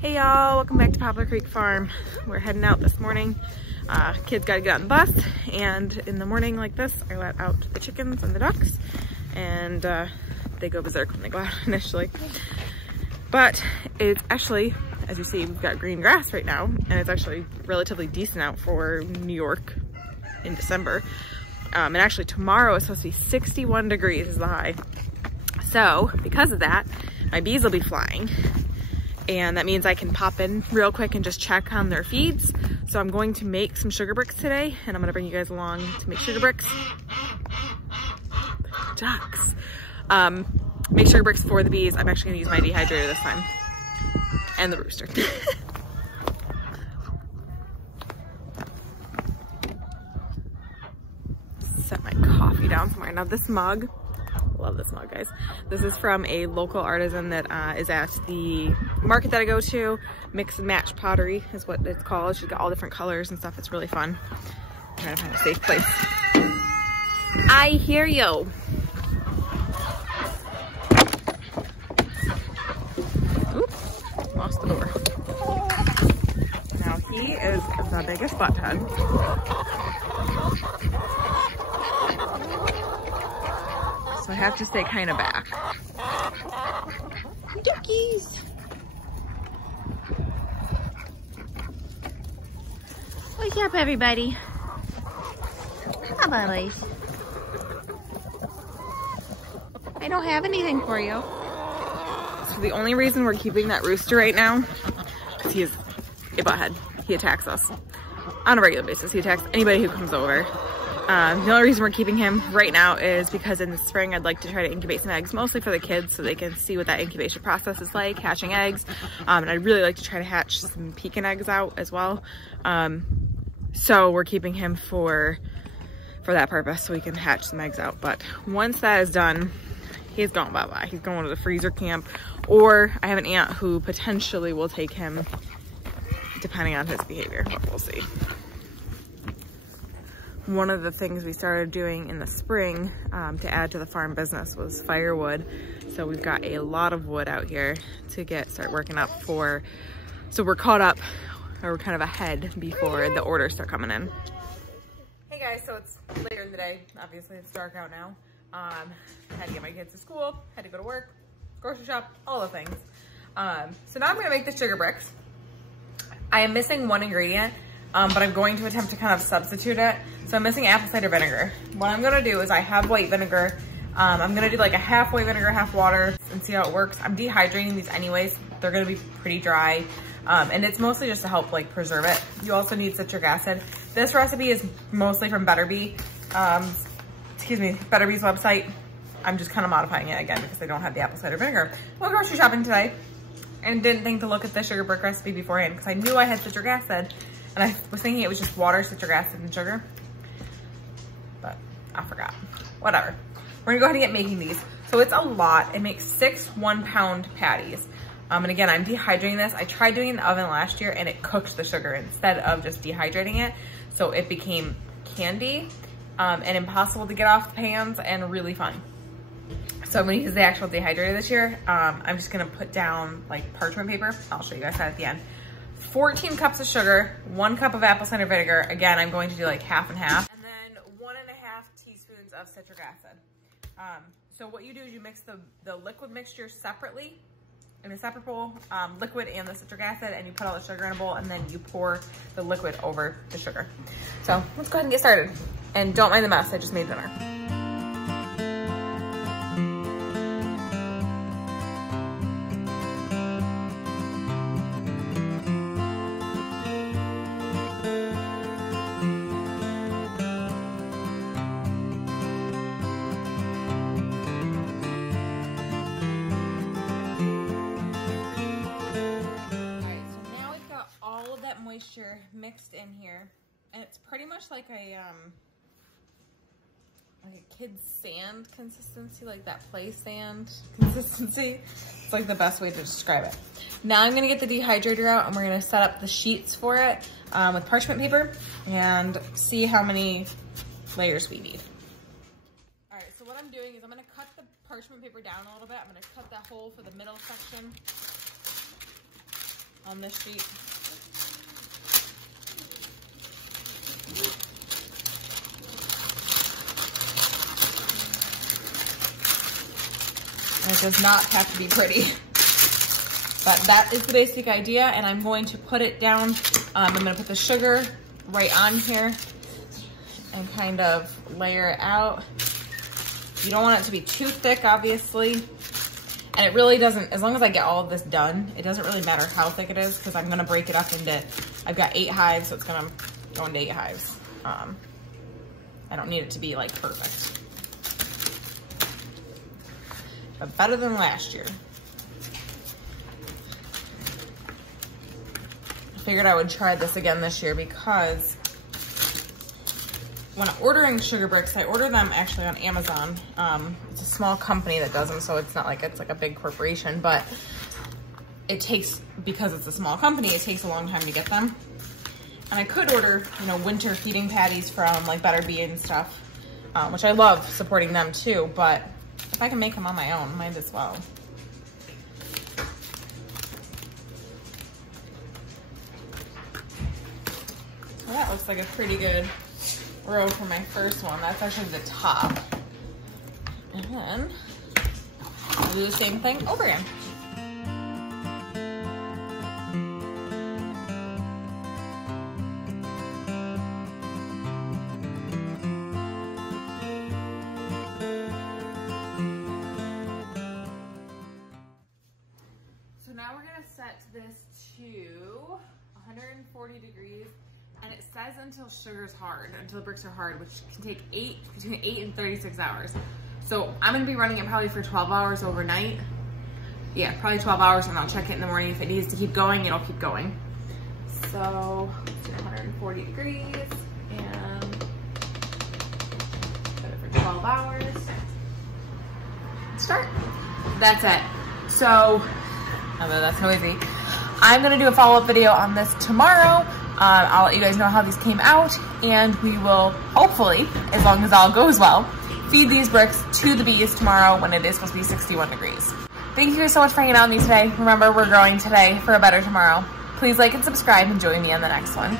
Hey y'all, welcome back to Poplar Creek Farm. We're heading out this morning. Kids gotta get on the bus, and in the morning like this, I let out the chickens and the ducks, and they go berserk when they go out initially. But it's actually, as you see, we've got green grass right now, and it's actually relatively decent out for New York in December. And actually tomorrow is supposed to be 61 degrees is the high. So because of that, my bees will be flying. And that means I can pop in real quick and just check on their feeds. So I'm going to make some sugar bricks today, and I'm gonna bring you guys along to make sugar bricks. Ducks. Make sugar bricks for the bees. I'm actually gonna use my dehydrator this time. And the rooster. Set my coffee down somewhere. Now this mug, love this mug, guys. This is from a local artisan that is at the market that I go to. Mix and match pottery is what it's called. She's got all different colors and stuff. It's really fun. I'm trying to find a safe place. I hear you. Oops, lost the door. Now he is the biggest butthead. So I have to stay kind of back. Duckies! What's up, everybody? Hi, buddies. I don't have anything for you. So the only reason we're keeping that rooster right now is he is a butthead. He attacks us on a regular basis. He attacks anybody who comes over. The only reason we're keeping him right now is because in the spring I'd like to try to incubate some eggs, mostly for the kids so they can see what that incubation process is like, hatching eggs. And I'd really like to try to hatch some pekin eggs out as well. So we're keeping him for that purpose so we can hatch some eggs out. But once that is done, he's going bye-bye. He's going to the freezer camp, or I have an aunt who potentially will take him depending on his behavior, but we'll see. One of the things we started doing in the spring to add to the farm business was firewood. So we've got a lot of wood out here to start working up for, so we're caught up, or we're kind of ahead before the orders start coming in. Hey guys, so it's later in the day. Obviously it's dark out now. Had to get my kids to school, had to go to work, grocery shop, all the things. So now I'm gonna make the sugar bricks. I am missing one ingredient. But I'm going to attempt to kind of substitute it. So I'm missing apple cider vinegar. What I'm gonna do is I have white vinegar. I'm gonna do like a half white vinegar, half water, and see how it works. I'm dehydrating these anyways. They're gonna be pretty dry. And it's mostly just to help like preserve it. You also need citric acid. This recipe is mostly from Better Bee. Better Bee's website. I'm just kind of modifying it again because they don't have the apple cider vinegar. We're grocery shopping today and didn't think to look at the sugar brick recipe beforehand because I knew I had citric acid. And I was thinking it was just water, citric acid, and sugar, but I forgot. Whatever. We're gonna go ahead and get making these. So it's a lot. It makes 6 1-pound patties. And again, I'm dehydrating this. I tried doing it in the oven last year and it cooked the sugar instead of just dehydrating it. So it became candy and impossible to get off the pans and really fun. So I'm gonna use the actual dehydrator this year. I'm just gonna put down like parchment paper. I'll show you guys that at the end. 14 cups of sugar, 1 cup of apple cider vinegar. Again, I'm going to do like half and half. And then 1.5 teaspoons of citric acid. So what you do is you mix the liquid mixture separately in a separate bowl, liquid and the citric acid, and you put all the sugar in a bowl, and then you pour the liquid over the sugar. So let's go ahead and get started. And don't mind the mess, I just made dinner. Moisture mixed in here, and it's pretty much like a kid's sand consistency, like that play sand consistency. It's like the best way to describe it. Now I'm gonna get the dehydrator out and we're gonna set up the sheets for it with parchment paper and see how many layers we need. All right, so what I'm doing is I'm gonna cut the parchment paper down a little bit. I'm gonna cut that hole for the middle section on this sheet. And it does not have to be pretty. But that is the basic idea, and I'm going to put it down. I'm gonna put the sugar right on here and kind of layer it out. You don't want it to be too thick, obviously. And it really doesn't, as long as I get all of this done, it doesn't really matter how thick it is, because I'm gonna break it up into, I've got 8 hives, so it's gonna go into 8 hives. I don't need it to be like perfect. But better than last year. I figured I would try this again this year because when ordering sugar bricks, I order them actually on Amazon. It's a small company that does them, so it's not like it's like a big corporation, but it takes, because it's a small company, it takes a long time to get them. And I could order, you know, winter feeding patties from like Better Bee and stuff, which I love supporting them too, but if I can make them on my own, might as well. Well, that looks like a pretty good row for my first one. That's actually the top. And then I'll do the same thing over again. So now we're gonna set this to 140 degrees. And it says until sugar's hard, until the bricks are hard, which can take between 8 and 36 hours. So I'm gonna be running it probably for 12 hours overnight. Yeah, probably 12 hours, and I'll check it in the morning. If it needs to keep going, it'll keep going. So let's do 140 degrees and set it for 12 hours. Start. That's it. So, although that's noisy, I'm gonna do a follow-up video on this tomorrow. I'll let you guys know how these came out, and we will hopefully, as long as all goes well, feed these bricks to the bees tomorrow when it is supposed to be 61 degrees. Thank you guys so much for hanging out with me today. Remember, we're growing today for a better tomorrow. Please like and subscribe and join me on the next one.